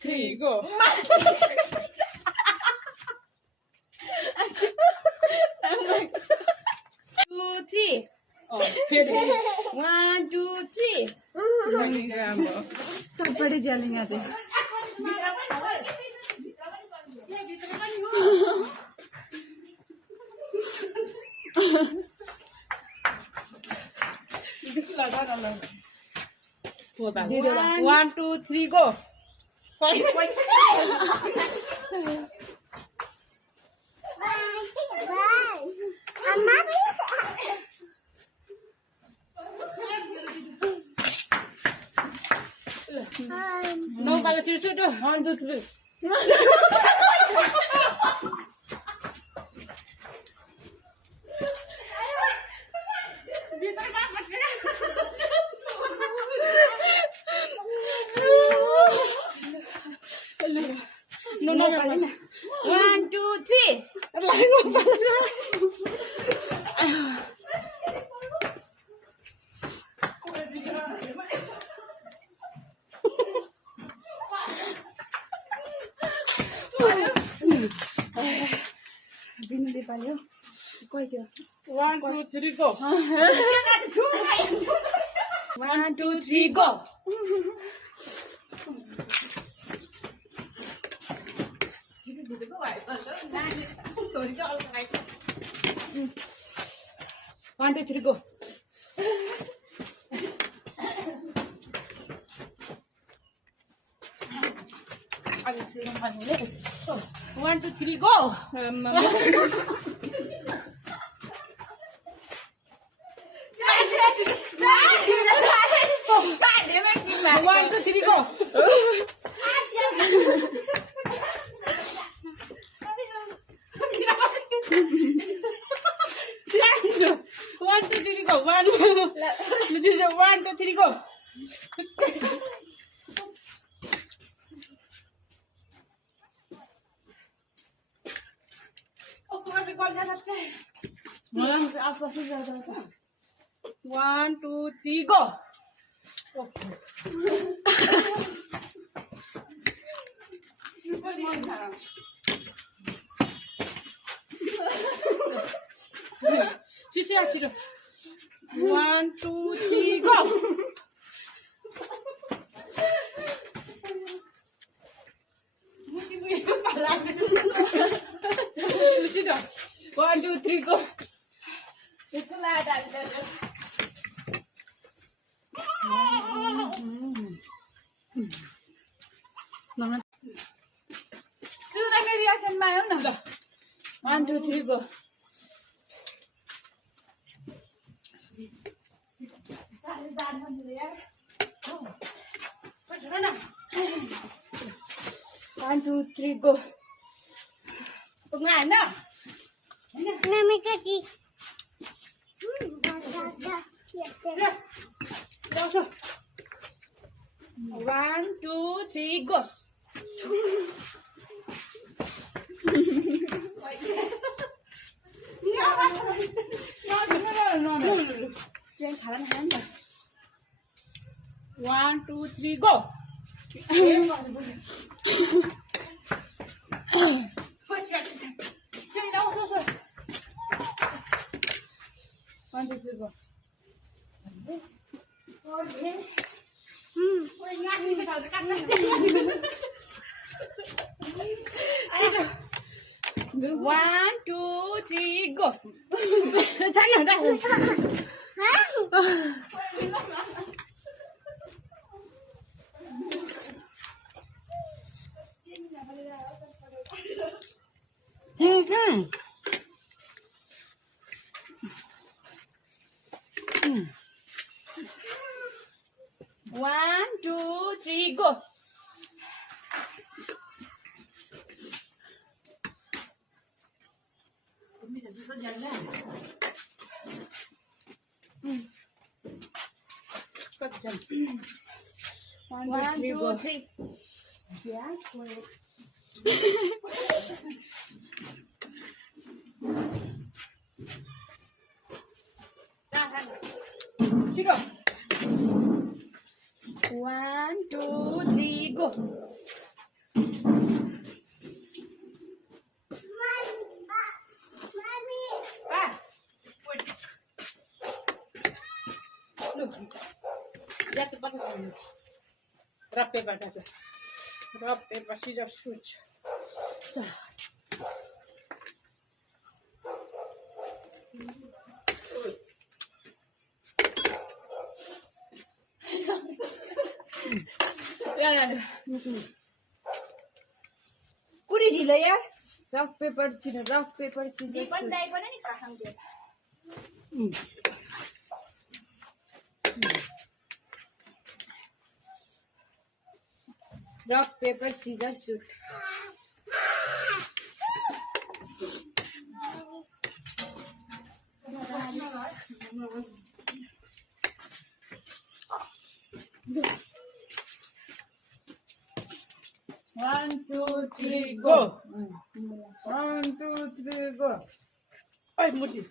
3, go. 2, 3. Oh, 1, 2, 3. चटपटी च्यालिङ आज One, 2, 3, go. No, kalau cincin tu. 1, 2, 3. No, 1, 2, 3. बिनुले पाल्यो कोही त्यो 1, 2, 3, go. 1, 2, 3, go. One, two, three, go. One, two, three, go. One, two, three, go. One, two, three, go. One, two, three, go. One, two, three, go. Cici. 1, 2, 3, go. Cici. 1, 2, 3, go. रियाक्सनमा आयो न 1, 2, 3, go. One, 2, 3, go. Pengen nak? One, 2, 3, go. One, 2, 3, go. One, 2, 3, go. One, 2, 3, go. One, 2, 3, go. One, two, three. Yeah, wait. Go. 1, 2, 3, go. Ah, wait. Look. Jatuh pada sana. Rock, paper, jatuh. Rock, paper, scissors, shoot. So. कुरी ढिलो यार rock paper छिटो rock paper छिटो rock paper scissor shoot One, two, three, go. 1, 2, 3, go. Ay, Mudi.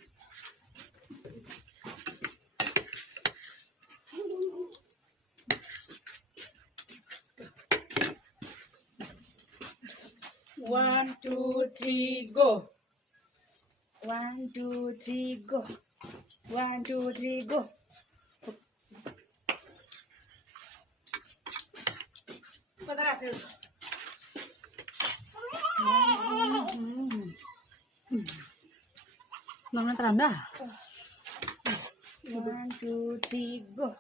One, two, three, go. 1, 2, 3, go. 1, 2, 3, go. Padahal aku. Nama teranda. 1, 2, 3, go.